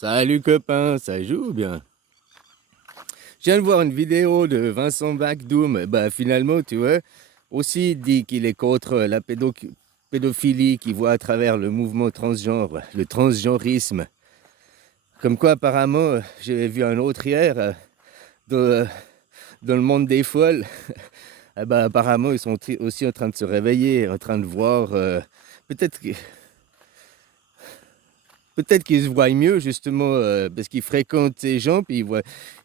Salut copain, ça joue ou bien? Je viens de voir une vidéo de Vincent Backdoom. Bah finalement, tu vois, aussi il dit qu'il est contre la pédophilie, qu'il voit à travers le mouvement transgenre, le transgenrisme. Comme quoi apparemment, j'ai vu un autre hier dans, dans le monde des folles. Ah bah, apparemment, ils sont aussi en train de se réveiller, en train de voir. Peut-être que- Peut-être qu'ils se voient mieux, justement, parce qu'ils fréquentent ces gens, puis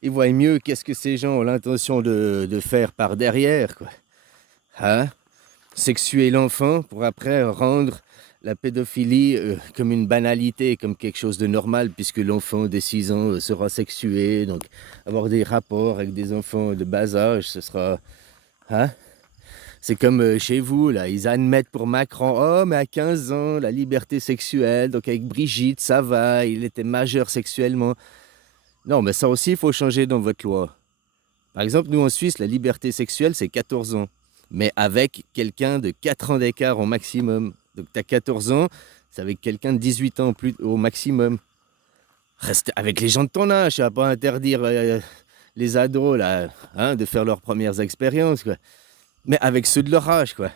ils voient mieux qu'est-ce que ces gens ont l'intention de faire par derrière, quoi. Hein? Sexuer l'enfant pour après rendre la pédophilie comme une banalité, comme quelque chose de normal, puisque l'enfant de 6 ans sera sexué. Donc, avoir des rapports avec des enfants de bas âge, ce sera. Hein? C'est comme chez vous, là, ils admettent pour Macron, oh, mais à 15 ans, la liberté sexuelle, donc avec Brigitte, ça va, il était majeur sexuellement. Non, mais ça aussi, il faut changer dans votre loi. Par exemple, nous en Suisse, la liberté sexuelle, c'est 14 ans, mais avec quelqu'un de 4 ans d'écart au maximum. Donc tu as 14 ans, c'est avec quelqu'un de 18 ans plus, au maximum. Reste avec les gens de ton âge, tu vas pas interdire les ados, là, hein, de faire leurs premières expériences, quoi. Mais avec ceux de leur âge, quoi.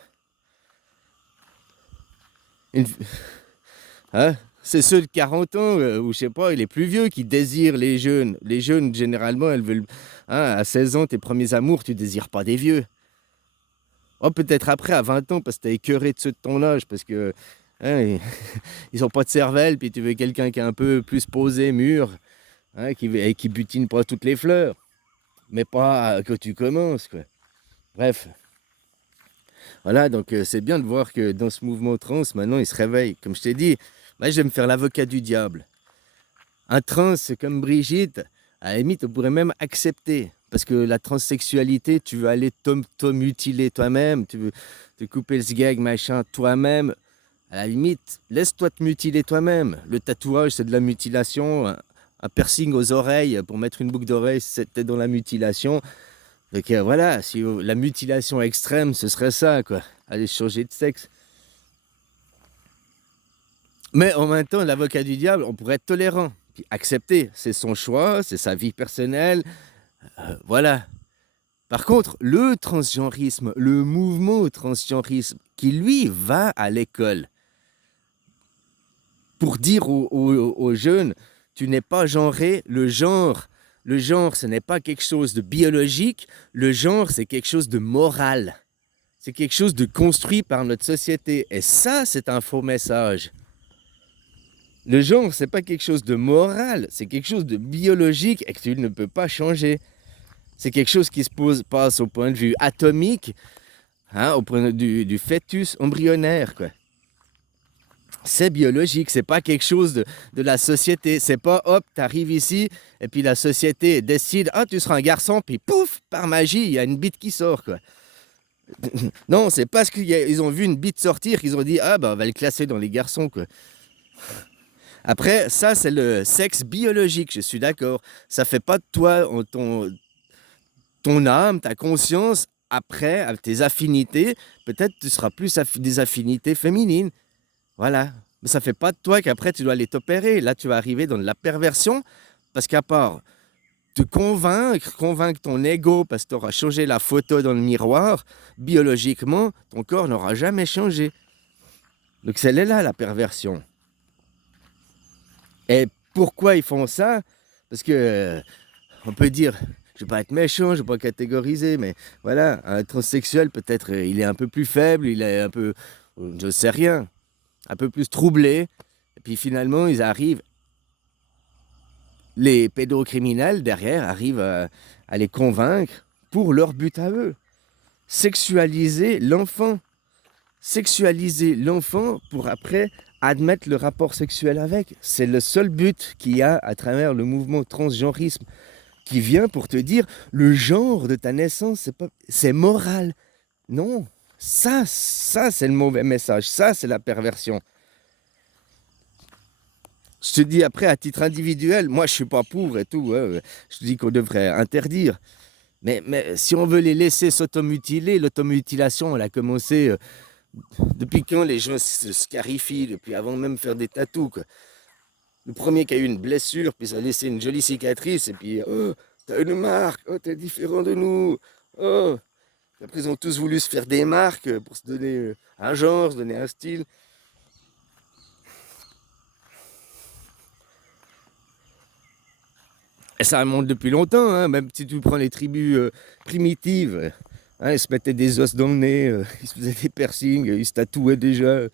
Une, Hein? C'est ceux de 40 ans, ou je sais pas, les plus vieux qui désirent les jeunes. Les jeunes, généralement, elles veulent. Hein, à 16 ans, tes premiers amours, tu désires pas des vieux. Oh, peut-être après, à 20 ans, parce que t'as écœuré de ceux de ton âge, parce que. Hein, ils ont pas de cervelle, puis tu veux quelqu'un qui est un peu plus posé, mûr, hein, et qui butine pas toutes les fleurs. Mais pas que tu commences, quoi. Bref. Voilà, donc c'est bien de voir que dans ce mouvement trans, maintenant, ils se réveillent. Comme je t'ai dit, moi, je vais me faire l'avocat du diable. Un trans comme Brigitte, à la limite, on pourrait même accepter. Parce que la transsexualité, tu veux aller mutiler toi-même, tu veux te couper le sgeg, machin, toi-même. À la limite, laisse-toi te mutiler toi-même. Le tatouage, c'est de la mutilation. Un piercing aux oreilles pour mettre une boucle d'oreille, c'était dans la mutilation. Donc voilà, si la mutilation extrême, ce serait ça, quoi. Aller changer de sexe. Mais en même temps, l'avocat du diable, on pourrait être tolérant, puis accepter. C'est son choix, c'est sa vie personnelle, voilà. Par contre, le transgenrisme, le mouvement transgenrisme, qui lui va à l'école pour dire aux jeunes, tu n'es pas genré, le genre, ce n'est pas quelque chose de biologique, le genre, c'est quelque chose de moral. C'est quelque chose de construit par notre société. Et ça, c'est un faux message. Le genre, c'est pas quelque chose de moral, c'est quelque chose de biologique et que tu ne peux pas changer. C'est quelque chose qui passe au point de vue atomique, hein, au point de vue du fœtus embryonnaire, quoi. C'est biologique, c'est pas quelque chose de la société. C'est pas hop, t'arrives ici et puis la société décide, ah, tu seras un garçon, puis pouf, par magie, il y a une bite qui sort, quoi. Non, c'est parce qu'ils ont vu une bite sortir qu'ils ont dit, ah, ben on va le classer dans les garçons, quoi. Après, ça, c'est le sexe biologique, je suis d'accord. Ça fait pas de toi ton âme, ta conscience. Après, avec tes affinités, peut-être tu seras plus des affinités féminines. Voilà. Mais ça fait pas de toi qu'après tu dois aller t'opérer. Là, tu vas arriver dans de la perversion parce qu'à part te convaincre ton ego parce que tu auras changé la photo dans le miroir, biologiquement, ton corps n'aura jamais changé. Donc, c'est là la perversion. Et pourquoi ils font ça? Parce que, on peut dire, je ne vais pas être méchant, je ne vais pas catégoriser, mais voilà, un transsexuel, peut-être, il est un peu plus faible, il est un peu, je ne sais rien, un peu plus troublé. Et puis finalement, les pédocriminels derrière arrivent à les convaincre pour leur but à eux. Sexualiser l'enfant. Sexualiser l'enfant pour après admettre le rapport sexuel avec. C'est le seul but qu'il y a à travers le mouvement transgenrisme qui vient pour te dire le genre de ta naissance, c'est moral. Non, ça c'est le mauvais message, ça c'est la perversion. Je te dis après, à titre individuel, moi je suis pas pour et tout, hein, je te dis qu'on devrait interdire. Mais si on veut les laisser s'automutiler, l'automutilation, elle a commencé depuis quand les gens se scarifient, depuis avant même faire des tatous, quoi. Le premier qui a eu une blessure, puis ça a laissé une jolie cicatrice, et puis, oh, t'as une marque, oh, t'es différent de nous, oh. Après, ils ont tous voulu se faire des marques pour se donner un genre, se donner un style. Et ça remonte depuis longtemps, hein, même si tu prends les tribus primitives, hein, ils se mettaient des os dans le nez, ils se faisaient des piercings, ils se tatouaient déjà.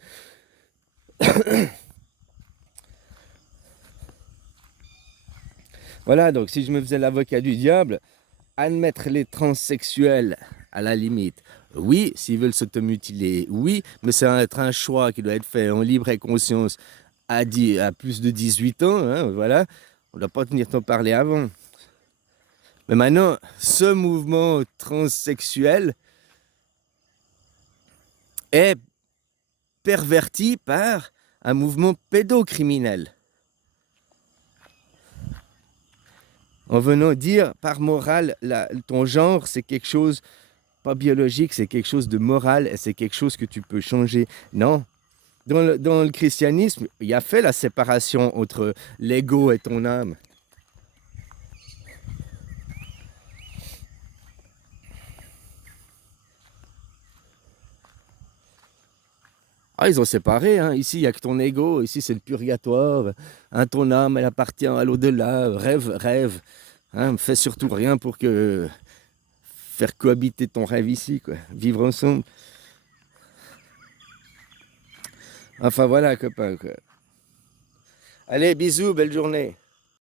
Voilà, donc si je me faisais l'avocat du diable, admettre les transsexuels à la limite. Oui, s'ils veulent s'automutiler, oui, mais ça va être un choix qui doit être fait en libre et conscience à plus de 18 ans, hein, voilà. On ne doit pas tenir t'en parler avant. Mais maintenant, ce mouvement transsexuel est perverti par un mouvement pédocriminel. En venant dire par morale, ton genre, c'est quelque chose pas biologique, c'est quelque chose de moral et c'est quelque chose que tu peux changer. Non. Dans le christianisme, il y a fait la séparation entre l'ego et ton âme. Ah, ils ont séparé, hein. Ici, il n'y a que ton ego, ici, c'est le purgatoire. Hein, ton âme, elle appartient à l'au-delà. Rêve, rêve. Hein, fais surtout rien pour faire cohabiter ton rêve ici, quoi. Vivre ensemble. Enfin, voilà, copain, quoi. Allez, bisous, belle journée.